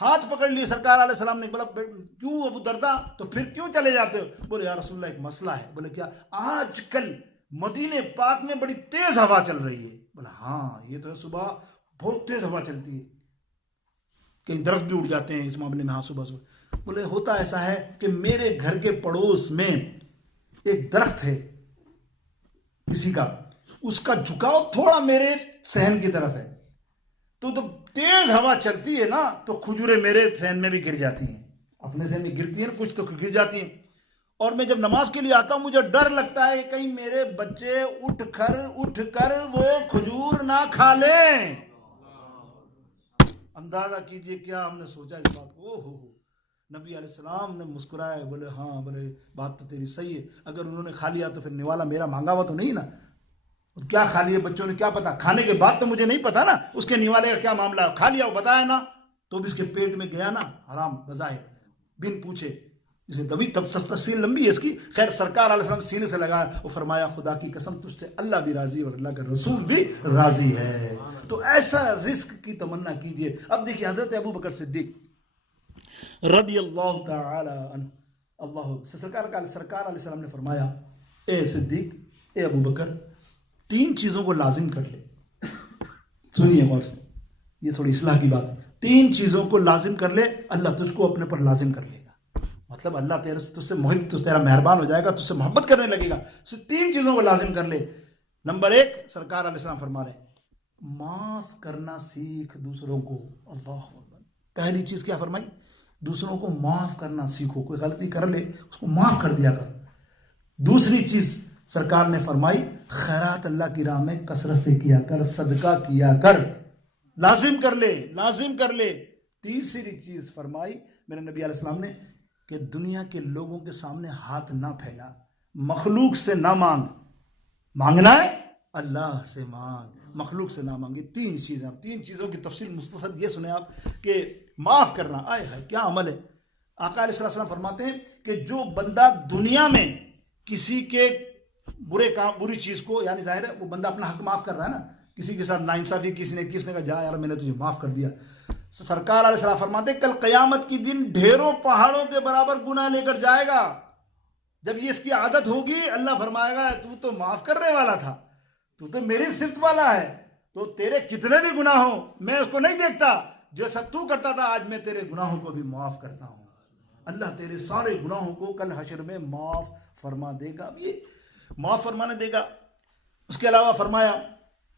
ہاتھ پکڑ لیے سرکار علیہ السلام نے. بولا کیوں ابو دردہ, تو پھر کیوں چلے جاتے ہو؟ بولے یا رسول اللہ ایک مسئلہ ہے. بولے کیا؟ آج کل مدینہ پاک میں بڑی تیز ہوا چل رہی ہے. بولا ہاں یہ تو ہے, صبح بہت تیز ہوا چلتی ہے, کہیں درخت بھی اڑ جاتے ہیں اس معاملے میں. ہاں صبح. بولے ہوتا ایسا ہے کہ میرے گھر کے پڑوس میں ایک درخت ہے کسی کا, اس کا جھکاؤ تھوڑا میرے صحن کی طرف ہے, تو جب تیز ہوا چلتی ہے نا تو کھجوریں میرے صحن میں بھی گر جاتی ہیں, اپنے صحن میں گرتی ہیں, کچھ تو گر جاتی ہیں. اور میں جب نماز کے لیے آتا ہوں مجھے ڈر لگتا ہے کہیں میرے بچے اٹھ کر وہ کھجور نہ کھا لیں. اندازہ کیجئے کیا ہم نے سوچا اس بات کو. نبی علیہ السلام نے مسکرائے, بولے ہاں, بولے بات تو تیری صحیح ہے, اگر انہوں نے کھا لیا تو پھر نوالا میرا مانگا ہوا تو نہیں نا, کیا کھا لیے بچوں نے کیا پتا, کھانے کے بعد تو مجھے نہیں پتا نا اس کے نوالے کا کیا معاملہ ہے. کھا لیا وہ بتایا نا, تو بھی اس کے پیٹ میں گیا نا حرام بظاہر بن پوچھے. اس نے کبھی تفصیل لمبی ہے اس کی. خیر, سرکار علیہ السلام سینے سے لگایا, وہ فرمایا خدا کی قسم تجھ سے اللہ بھی راضی اور اللہ کا رسول بھی راضی ہے. تو ایسا رزق کی تمنا کیجئے. اب دیکھیے حضرت ابو بکر صدیق رضی اللہ تعالی عنہ, سرکار علیہ السلام نے فرمایا, اے صدیق, اے ابو بکر, 3 چیزوں کو لازم کر لے. سنیے غور سے, یہ تھوڑی اصلاح کی بات ہے. 3 چیزوں کو لازم کر لے, اللہ تجھ کو اپنے پر لازم کر لے گا. مطلب اللہ تجھ سے محب, تیرا مہربان ہو جائے گا, تجھ سے محبت کرنے لگے گا. 3 چیزوں کو لازم کر لے. نمبر 1, سرکار علیہ السلام فرما رہے ہیں, معاف کرنا سیکھ دوسروں کو. اللہ اکبر. پہلی چیز کیا فرمائی؟ دوسروں کو معاف کرنا سیکھو. کوئی غلطی کر لے اس کو معاف کر دیا کر. دوسری چیز سرکار نے فرمائی, خیرات اللہ کی راہ میں کثرت سے کیا کر, صدقہ کیا کر. لازم کر لے. تیسری چیز فرمائی میرے نبی علیہ السلام نے کہ دنیا کے لوگوں کے سامنے ہاتھ نہ پھیلا, مخلوق سے نہ مانگ, مانگنا ہے اللہ سے مانگ, مخلوق سے نہ مانگے. 3 چیزیں. اب 3 چیزوں کی تفصیل مختصر یہ سنیں آپ کہ معاف کرنا, آئے ہے کیا عمل ہے. آقا علیہ السلام فرماتے ہیں کہ جو بندہ دنیا میں کسی کے بری چیز کو, یعنی ظاہر ہے وہ بندہ اپنا حق معاف کر رہا ہے نا, کسی کے ساتھ ناانصافی کسی نے کہا جا یار میں نے تجھے معاف کر دیا. سرکار علیہ السلام فرماتے ہیں کل قیامت کی دن ڈھیروں پہاڑوں کے برابر گناہ لے کر جائے گا. جب یہ اس کی عادت ہوگی, اللہ فرمائے گا تو تو معاف کرنے والا تھا, تو میری صفت والا ہے, تو تیرے کتنے بھی گناہ ہوں میں اس کو نہیں دیکھتا, جیسا تو کرتا تھا آج میں تیرے گناہوں کو بھی معاف کرتا ہوں. اللہ تیرے سارے گناہوں کو کل حشر میں معاف فرما دے گا. اب یہ معاف فرمانے دے گا. اس کے علاوہ فرمایا,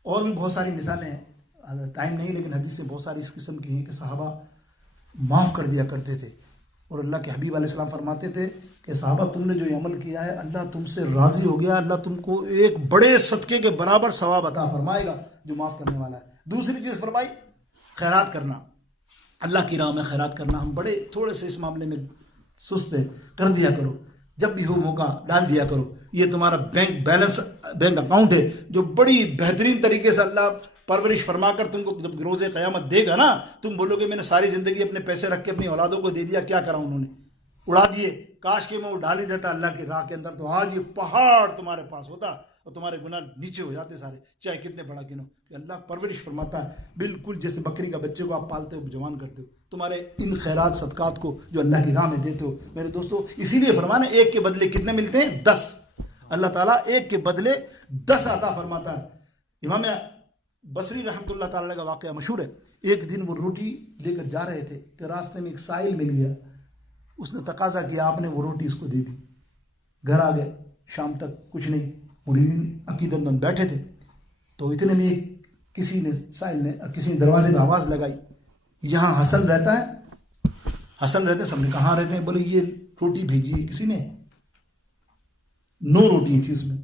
اور بھی بہت ساری مثالیں ہیں, ٹائم نہیں لیکن حدیث سے بہت ساری اس قسم کی ہیں کہ صحابہ معاف کر دیا کرتے تھے. اور اللہ کے حبیب علیہ السلام فرماتے تھے کہ صحابہ تم نے جو یہ عمل کیا ہے اللہ تم سے راضی ہو گیا, اللہ تم کو ایک بڑے صدقے کے برابر ثواب عطا فرمائے گا جو معاف کرنے والا ہے. دوسری چیز فرمائی خیرات کرنا, اللہ کی راہ میں خیرات کرنا. ہم بڑے تھوڑے سے اس معاملے میں سست ہیں, کر دیا کرو, جب بھی ہو موقع ڈال دیا کرو. یہ تمہارا بینک بیلنس, بینک اکاؤنٹ ہے جو بڑی بہترین طریقے سے اللہ پرورش فرما کر تم کو جب روز قیامت دے گا نا, تم بولو گے میں نے ساری زندگی اپنے پیسے رکھ کے اپنی اولادوں کو دے دیا, کیا کرا انہوں نے, اڑا دیے, کاش کہ میں وہ ڈال ہی دیتا اللہ کی راہ کے اندر تو آج یہ پہاڑ تمہارے پاس ہوتا اور تمہارے گناہ نیچے ہو جاتے سارے, چاہے کتنے بڑا گنو. کہ اللہ پرورش فرماتا ہے بالکل جیسے بکری کا بچے کو آپ پالتے ہو, جوان کرتے ہو, تمہارے ان خیرات صدقات کو جو اللہ کی راہ میں دیتے ہو میرے دوستو. اسی لیے فرمانا ایک کے بدلے کتنے ملتے ہیں, 10. اللہ تعالیٰ ایک کے بدلے 10 عطا فرماتا ہے. امام بصری رحمۃ اللہ تعالیٰ کا واقعہ مشہور ہے. ایک دن وہ روٹی لے کر جا رہے تھے کہ راستے میں ایک سائل مل گیا, اس نے تقاضا کیا, آپ نے وہ روٹی اس کو دے دی. گھر آ گئے, شام تک کچھ نہیں, مرین عقیدت مند بیٹھے تھے. تو اتنے میں کسی نے سائل نے کسی نے دروازے میں آواز لگائی, یہاں حسن رہتا ہے؟ حسن رہتے ہیں. سب نے کہاں رہتے ہیں؟ بولے یہ روٹی بھیجی ہے کسی نے. 9 روٹی تھی اس میں.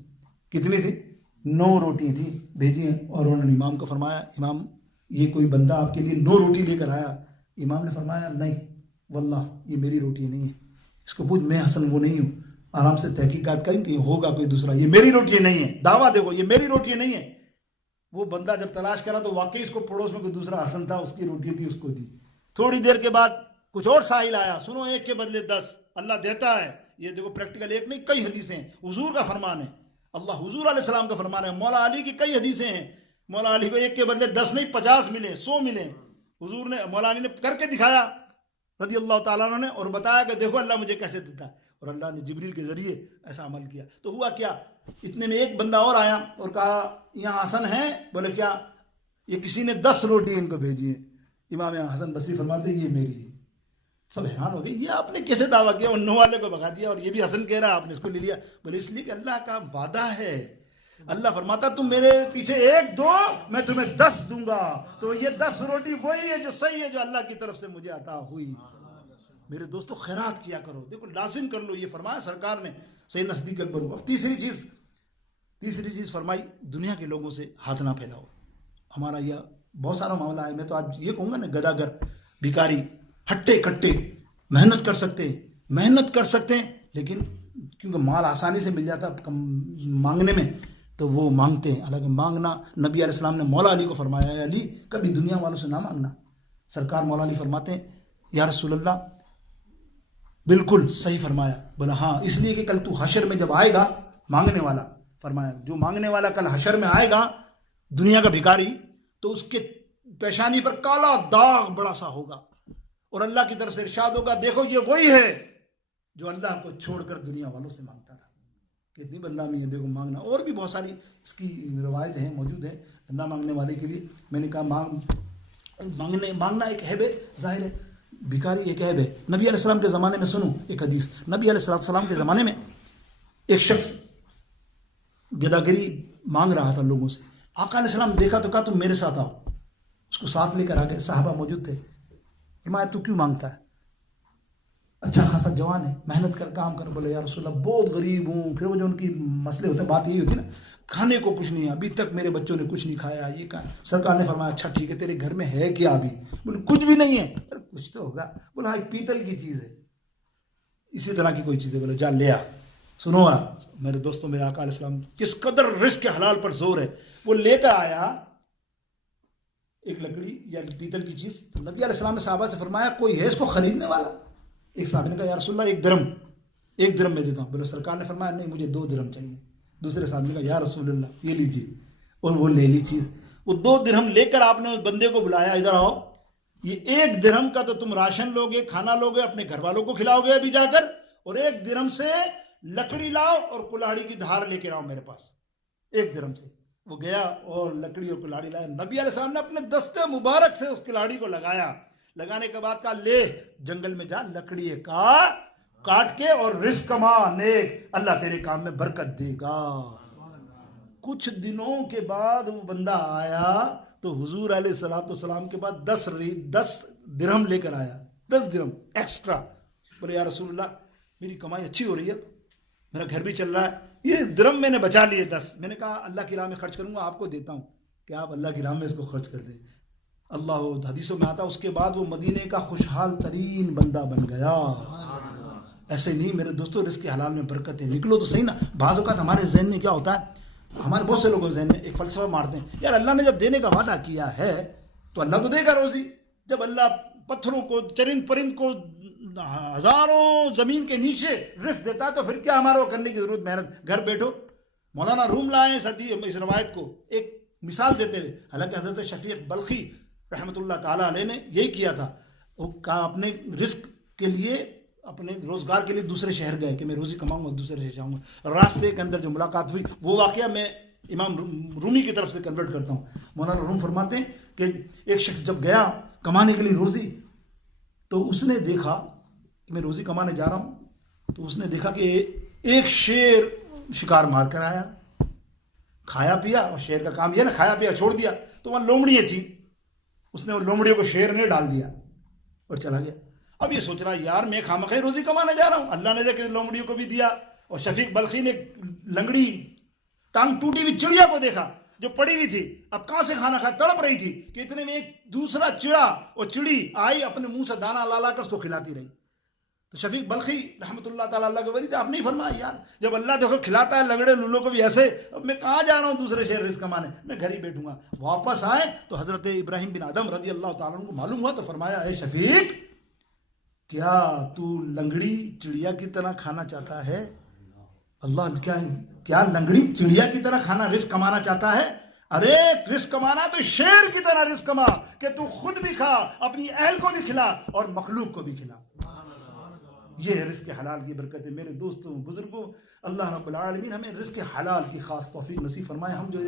کتنی تھی؟ 9 روٹی تھی بھیجی ہیں. اور انہوں نے امام کو فرمایا, امام یہ کوئی بندہ آپ کے لیے 9 روٹی لے کر آیا. امام نے فرمایا نہیں واللہ یہ میری روٹی نہیں ہے. اس کو پوچھ, میں حسن وہ نہیں ہوں. آرام سے تحقیقات کریں کہ ہوگا کوئی دوسرا, یہ میری روٹی نہیں ہے. دعویٰ دیکھو, یہ میری روٹی نہیں ہے. وہ بندہ جب تلاش کرا تو واقعی اس کو پڑوس میں کوئی دوسرا حسن تھا, اس کی روٹی تھی, اس کو دی. تھوڑی دیر کے بعد کچھ اور سائل آیا, سنو ایک کے بدلے 10 اللہ دیتا ہے. یہ دیکھو پریکٹیکل ایک نہیں کئی حدیثیں ہیں, حضور کا فرمان ہے, اللہ حضور علیہ السلام کا فرمان ہے. مولا علی کی کئی حدیثیں ہیں, مولا علی کو ایک کے بدلے 10 نہیں 50 ملے, 100 ملے. حضور نے, مولا علی نے کر کے دکھایا رضی اللہ تعالیٰ عنہ نے, اور بتایا کہ دیکھو اللہ مجھے کیسے دیتا ہے. اور اللہ نے جبریل کے ذریعے ایسا عمل کیا. تو ہوا کیا, اتنے میں ایک بندہ اور آیا اور کہا یہاں حسن ہے؟ بولے کیا؟ یہ کسی نے 10 روٹی ان کو بھیجی ہیں. امام حسن بصری فرماتے یہ میری ہے. سب حیران ہو گئے, یہ آپ نے کیسے دعویٰ کیا, ان 9 والے کو بھگا دیا اور یہ بھی حسن کہہ رہا ہے, آپ نے اس کو لے لیا. بولے اس لیے کہ اللہ کا وعدہ ہے. اللہ فرماتا تم میرے پیچھے 1 دو میں تمہیں 10 دوں گا. تو یہ 10 روٹی وہی ہے جو صحیح ہے, جو اللہ کی طرف سے مجھے عطا ہوئی. میرے دوستو خیرات کیا کرو, دیکھو لازم کر لو, یہ فرمایا سرکار نے صحیح نزدیک اکبر کو. اب تیسری چیز فرمائی, دنیا کے لوگوں سے ہاتھ نہ پھیلاؤ. ہمارا یہ بہت سارا معاملہ ہے. میں تو آج یہ کہوں گا نا, گداگر بھکاری ہٹے کٹے محنت کر سکتے ہیں لیکن کیونکہ مال آسانی سے مل جاتا مانگنے میں تو وہ مانگتے ہیں. حالانکہ مانگنا, نبی علیہ السلام نے مولا علی کو فرمایا ہے, علی کبھی دنیا والوں سے نہ مانگنا. سرکار مولا علی فرماتے ہیں یا رسول اللہ بالکل صحیح فرمایا. بولا ہاں, اس لیے کہ کل تو حشر میں جب آئے گا مانگنے والا, فرمایا جو مانگنے والا کل حشر میں آئے گا دنیا کا بھکاری, تو اس کے پیشانی پر کالا داغ بڑا سا ہوگا اور اللہ کی طرف سے ارشاد ہوگا دیکھو یہ وہی ہے جو اللہ کو چھوڑ کر دنیا والوں سے مانگتا تھا. کتنی بدنامی ہے دیکھو مانگنا. اور بھی بہت ساری اس کی روایتیں ہیں, موجود ہیں نہ مانگنے والے کے لیے. میں نے کہا مانگنا ایک عیب ہے, ظاہر ہے بھکاری ایک عیب ہے. نبی علیہ السلام کے زمانے میں سنو ایک حدیث. نبی علیہ السلام کے زمانے میں ایک شخص گداگری مانگ رہا تھا لوگوں سے. آقا علیہ السلام دیکھا تو کہا تم میرے ساتھ آؤ. اس کو ساتھ لے کر آ گئے, صحابہ موجود تھے. فرمایا تو کیوں مانگتا ہے؟ اچھا خاصا جوان ہے, محنت کر کام کر. بولے یا رسول اللہ بہت غریب ہوں. پھر وہ جو ان کی مسئلے ہوتے ہیں, بات یہی ہوتی ہے نا, کھانے کو کچھ نہیں ہے, ابھی تک میرے بچوں نے کچھ نہیں کھایا. یہ کہا سرکار نے فرمایا اچھا ٹھیک ہے, تیرے گھر میں ہے کیا ابھی؟ بولے کچھ بھی نہیں ہے. کچھ تو ہوگا. بولا ایک پیتل کی چیز ہے, اسی طرح کی کوئی چیز ہے. بولے جا لے آ. سنو میرے دوستوں, میرے آقا علیہ السلام کس قدر رزق حلال پر زور ہے. وہ لے کر آیا ایک لکڑی یا پیتل کی چیز. تو نبی علیہ السلام نے صحابہ سے فرمایا کوئی ہے اس کو خریدنے والا؟ ایک صحابی نے کہا یا رسول اللہ 1 درہم میں دیتا ہوں. بولے سرکار نے فرمایا نہیں مجھے 2 درہم چاہیے. دوسرے صحابی نے کہا یا رسول اللہ یہ لیجیے, اور وہ لے لی چیز. وہ 2 درہم لے کر آپ نے اس بندے کو بلایا, ادھر آؤ, یہ 1 درہم کا تو تم راشن لوگے, کھانا لوگے, اپنے گھر والوں کو کھلاؤ گے ابھی جا کر, اور 1 درہم سے لکڑی لاؤ اور کلاڑی کی دھار لے کے آؤ میرے پاس. 1 درہم سے وہ گیا اور لکڑی اور کلاڑی لایا. نبی علیہ السلام نے اپنے دستے مبارک سے اس کلاڑی کو لگایا. لگانے کے بعد کہا لے جنگل میں جا, لکڑی کاٹ کے اور رزق کما, نیک اللہ تیرے کام میں برکت دے گا. کچھ دنوں کے بعد وہ بندہ آیا تو حضور علیہ السلام کے بعد 10 درہم لے کر آیا. 10 درہم ایکسٹرا. بولے یا رسول اللہ میری کمائی اچھی ہو رہی ہے, میرا گھر بھی چل رہا ہے, یہ درہم میں نے بچا لیے 10. میں نے کہا اللہ کی راہ میں خرچ کروں گا, آپ کو دیتا ہوں کہ آپ اللہ کی راہ میں اس کو خرچ کر دیں. اللہ حدیثوں میں آتا اس کے بعد وہ مدینے کا خوشحال ترین بندہ بن گیا. ایسے نہیں میرے دوستوں, رزق کے حلال میں برکتیں, نکلو تو صحیح نا. بعض اوقات ہمارے ذہن میں کیا ہوتا ہے, ہمارے بہت سے لوگوں کے ذہن میں ایک فلسفہ مارتے ہیں, یار اللہ نے جب دینے کا وعدہ کیا ہے تو اللہ تو دے گا روزی. جب اللہ پتھروں کو, چرند پرند کو, ہزاروں زمین کے نیچے رزق دیتا ہے تو پھر کیا ہمارا وہ کرنے کی ضرورت, محنت, گھر بیٹھو. مولانا روم لائے اس روایت کو ایک مثال دیتے ہوئے, حالانکہ حضرت شفیق بلخی رحمۃ اللہ تعالیٰ علیہ نے یہی کیا تھا. وہ کہا اپنے رزق کے لیے, اپنے روزگار کے لیے دوسرے شہر گئے کہ میں روزی کماؤں گا, دوسرے شہر جاؤں گا. راستے کے اندر جو ملاقات ہوئی وہ واقعہ میں امام رومی کی طرف سے کنورٹ کرتا ہوں. مولانا روم فرماتے ہیں کہ ایک شخص جب گیا کمانے کے لیے روزی, تو اس نے دیکھا کہ میں روزی کمانے جا رہا ہوں, تو اس نے دیکھا کہ ایک شیر شکار مار کر آیا, کھایا پیا, اور شیر کا کام یہ نا کھایا پیا چھوڑ دیا, تو وہاں لومڑیاں تھیں, اس نے وہ لومڑیوں کو شیر نے ڈال دیا اور چلا گیا. اب یہ سوچ رہا یار میں خامخواہ روزی کمانے جا رہا ہوں, اللہ نے دیکھ لومڑیوں کو بھی دیا. اور شفیق بلخی نے لنگڑی ٹانگ ٹوٹی ہوئی چڑیا کو دیکھا جو پڑی ہوئی تھی, اب کہاں سے کھانا کھا, تڑپ رہی تھی, کہ اتنے میں ایک دوسرا چڑا اور چڑی آئی, اپنے منہ سے دانا لا لا کر اس کو کھلاتی رہی. تو شفیق بلخی رحمۃ اللہ تعالیٰ اللہ کے ولی تھے, آپ نہیں فرمایا یار جب اللہ دیکھو کھلاتا ہے لنگڑے لولوں کو بھی ایسے, اب میں کہاں جا رہا ہوں دوسرے شہر رزق کمانے, میں گھر ہی بیٹھوں گا. واپس آئے تو حضرت ابراہیم بن آدم رضی اللہ تعالیٰ عنہ کو معلوم ہوا, تو فرمایا اے شفیق کیا تو لنگڑی چڑیا کی طرح کھانا چاہتا ہے؟ اللہ کیا لنگڑی چڑیا کی طرح کھانا رزق کمانا چاہتا ہے؟ ارے رزق کمانا تو شیر کی طرح رزق کما کہ تو خود بھی کھا, اپنی اہل کو بھی کھلا اور مخلوق کو بھی کھلا. یہ ہے رزق حلال کی برکت ہے. میرے دوستوں بزرگوں, اللہ رب العالمین ہمیں رزق حلال کی خاص توفیق نصیب فرمائے. ہم جو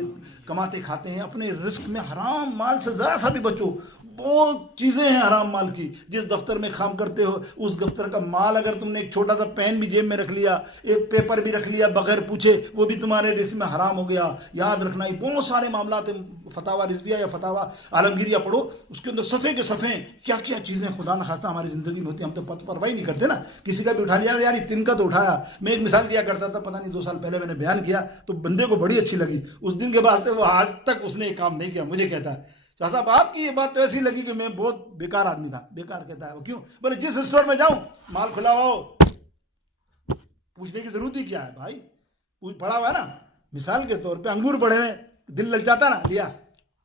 کماتے کھاتے ہیں اپنے رزق میں حرام مال سے ذرا سا بھی بچو. بہت چیزیں ہیں حرام مال کی. جس دفتر میں کام کرتے ہو اس دفتر کا مال, اگر تم نے ایک چھوٹا سا پین بھی جیب میں رکھ لیا, ایک پیپر بھی رکھ لیا بغیر پوچھے, وہ بھی تمہارے رزق میں حرام ہو گیا. یاد رکھنا ہی بہت سارے معاملات ہیں. فتاویٰ رضویہ یا فتاویٰ عالمگیریہ پڑھو, اس کے اندر صفحے کے صفحے کیا کیا چیزیں خدا نخواستہ ہماری زندگی میں ہوتی ہیں. ہم تو پرواہ نہیں کرتے نا, کسی کا بھی اٹھا لیا یار تن کا تو اٹھایا. میں ایک مثال دیا کرتا تھا, پتہ نہیں 2 سال پہلے میں نے بیان کیا تو بندے کو بڑی اچھی لگی. اس دن کے بعد سے وہ آج تک اس نے یہ کام نہیں کیا. مجھے کہتا ہے شاہ صاحب آپ کی یہ بات تو ایسی لگی کہ میں بہت بیکار آدمی تھا. بیکار کہتا ہے وہ کیوں؟ بولے جس اسٹور میں جاؤں مال کھلا ہو, پوچھنے کی ضرورت ہی کیا ہے بھائی, پڑا ہوا ہے نا. مثال کے طور پہ انگور پڑے ہوئے, دل للچاتا نا, لیا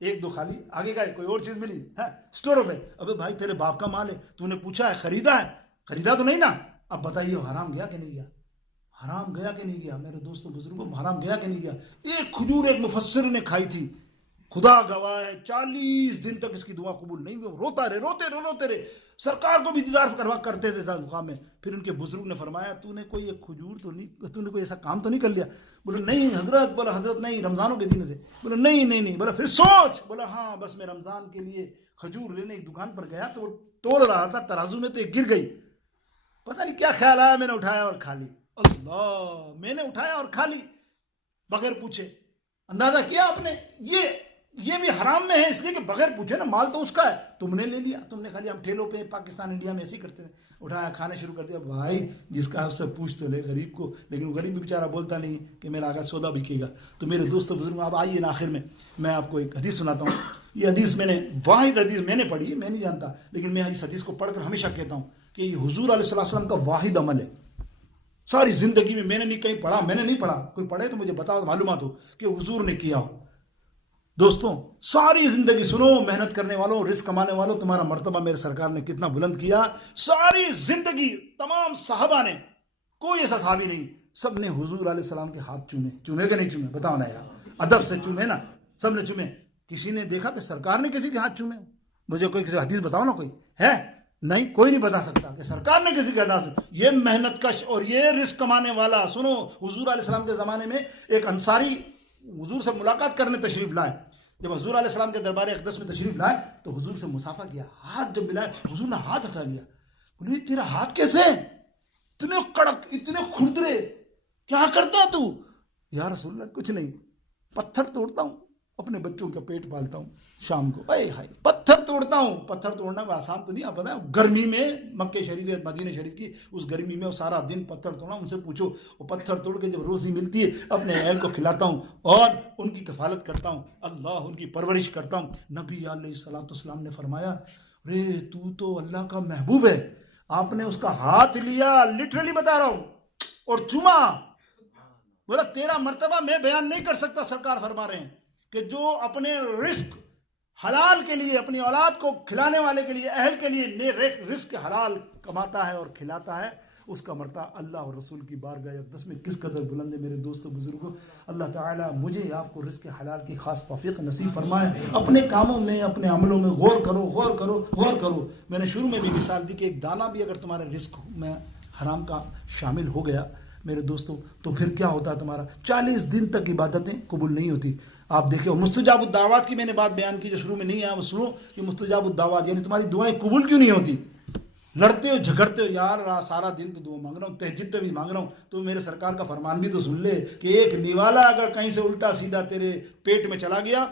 1-2 کھا لی, آگے کا کوئی اور چیز ملی ہے اسٹوروں پہ. ابے بھائی تیرے باپ کا مال ہے, تو نے پوچھا ہے, خریدا ہے, خریدا تو نہیں نا. اب بتائیے حرام گیا کہ نہیں گیا؟ حرام گیا کہ نہیں گیا؟ میرے دوستوں بزرگوں حرام گیا کہ نہیں گیا؟ ایک کھجور ایک مفسر نے کھائی تھی, خدا گواہ ہے 40 دن تک اس کی دعا قبول نہیں ہوئی. روتا رہے. سرکار کو بھی انتظار کرتے تھے مقام میں. پھر ان کے بزرگ نے فرمایا تو نے کوئی ایک کھجور تو نہیں, تو نے کوئی ایسا کام تو نہیں کر لیا؟ بولے نہیں حضرت. بولا حضرت نہیں, رمضانوں کے دن تھے. بولا نہیں. بولا پھر سوچ. بولا ہاں بس میں رمضان کے لیے کھجور لینے ایک دکان پر گیا تو وہ تول رہا تھا ترازو میں, تو ایک گر گئی. پتہ نہیں کیا خیال آیا, میں نے اٹھایا اور کھا لی. اللہ, میں نے اٹھایا اور کھا لی بغیر پوچھے. اندازہ کیا آپ نے؟ یہ بھی حرام میں ہے اس لیے کہ بغیر پوچھے نا, مال تو اس کا ہے, تم نے لے لیا, تم نے کھا لیا. ہم ٹھیلوں پہ پاکستان انڈیا میں ایسے ہی کرتے ہیں, اٹھایا کھانے شروع کر دیا. بھائی جس کا اس سے پوچھ تو لے غریب کو, لیکن وہ غریب بھی بیچارہ بولتا نہیں کہ میرا آگا سودا بکے گا. تو میرے دوست بزرگ آپ آئیے نا, آخر میں آپ کو ایک حدیث سناتا ہوں. یہ حدیث واحد حدیث میں نے پڑھی ہے, میں نہیں جانتا, لیکن میں اس حدیث کو پڑھ کر ہمیشہ کہتا ہوں کہ یہ حضور علیہ السلام کا واحد عمل ہے. ساری زندگی میں نے نہیں کہیں پڑھا, میں نے نہیں پڑھا, کوئی پڑھے تو مجھے بتاؤ, معلومات ہو کہ حضور نے کیا ہو. دوستوں ساری زندگی سنو, محنت کرنے والوں, رزق کمانے والوں, تمہارا مرتبہ میرے سرکار نے کتنا بلند کیا. ساری زندگی تمام صحابہ نے, کوئی ایسا صحابی نہیں, سب نے حضور علیہ السلام کے ہاتھ چومے کہ نہیں چومے؟ بتاؤ نا یار, ادب سے چومے نا, سب نے چومے. کسی نے دیکھا کہ سرکار نے کسی کے ہاتھ چومے؟ مجھے کوئی کسی حدیث بتاؤ نا, کوئی ہے؟ نہیں, کوئی نہیں بتا سکتا کہ سرکار نے کسی کے ہاتھ. یہ محنت کش اور یہ رزق کمانے والا. سنو, حضور علیہ السلام کے زمانے میں ایک انصاری حضور سے ملاقات کرنے تشریف لائے. جب حضور علیہ السلام کے دربار اقدس میں تشریف لائے تو حضور سے مسافہ کیا, ہاتھ جب ملائے حضور نے ہاتھ ہٹا لیا. بولے تیرا ہاتھ کیسے ہے؟ اتنے کڑک, اتنے کھردرے, کیا کرتا ہے تو؟ یا رسول اللہ کچھ نہیں, پتھر توڑتا ہوں, اپنے بچوں کا پیٹ پالتا ہوں شام کو. اے ہائے, پتھر توڑتا ہوں. پتھر توڑنا کوئی آسان تو نہیں. آپ بتائیں گرمی میں مکہ شریف مدینہ شریف کی اس گرمی میں سارا دن پتھر توڑنا. ان سے پوچھو وہ پتھر توڑ کے جب روزی ملتی ہے اپنے اہل کو کھلاتا ہوں اور ان کی کفالت کرتا ہوں, اللہ ان کی پرورش کرتا ہوں. نبی علیہ الصلوۃ والسلام نے فرمایا رے تو اللہ کا محبوب ہے. آپ نے اس کا ہاتھ لیا, لٹرلی بتا رہا ہوں, اور چوما. بولا تیرا مرتبہ میں بیان نہیں کر سکتا. سرکار فرما رہے ہیں کہ جو اپنے رزق حلال کے لیے, اپنی اولاد کو کھلانے والے کے لیے, اہل کے لیے رزق حلال کماتا ہے اور کھلاتا ہے, اس کا مرتبہ اللہ اور رسول کی بارگاہ اقدس میں کس قدر بلند ہے. میرے دوستو بزرگوں, اللہ تعالیٰ مجھے آپ کو رزق حلال کی خاص توفیق نصیب فرمائے. اپنے کاموں میں, اپنے عملوں میں غور کرو, غور کرو, غور کرو. میں نے شروع میں بھی مثال دی کہ ایک دانہ بھی اگر تمہارے رزق میں حرام کا شامل ہو گیا میرے دوستوں, تو پھر کیا ہوتا ہے تمہارا 40 دن تک عبادتیں قبول نہیں ہوتی. آپ دیکھیں, اور مستجاب الدعوات کی میں نے بات بیان کی جو شروع میں نہیں ہے, وہ سنو کہ مستجاب الدعوات یعنی تمہاری دعائیں قبول کیوں نہیں ہوتی. لڑتے ہو, جھگڑتے ہو, یار سارا دن تو دعا مانگ رہا ہوں, تہجد پہ بھی مانگ رہا ہوں, تو میرے سرکار کا فرمان بھی تو سن لے کہ ایک نیوالا اگر کہیں سے الٹا سیدھا تیرے پیٹ میں چلا گیا,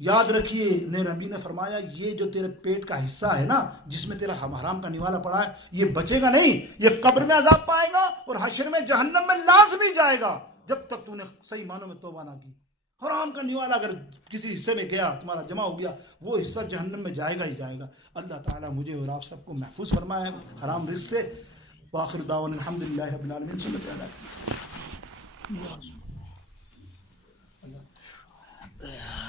یاد رکھیے نبی نے فرمایا یہ جو تیرے پیٹ کا حصہ ہے نا جس میں تیرا حرام کا نوالا پڑا ہے, یہ بچے گا نہیں, یہ قبر میں عذاب پائے گا اور حشر میں جہنم میں لازمی جائے گا جب تک تو نے صحیح معنوں میں توبہ نہ کی. حرام کا نوالا اگر کسی حصے میں گیا, تمہارا جمع ہو گیا, وہ حصہ جہنم میں جائے گا ہی جائے گا. اللہ تعالیٰ مجھے اور آپ سب کو محفوظ فرمائے حرام رزق سے. وآخر دعوانا الحمدللہ رب العالمین. صلی اللہ علیہ وسلم.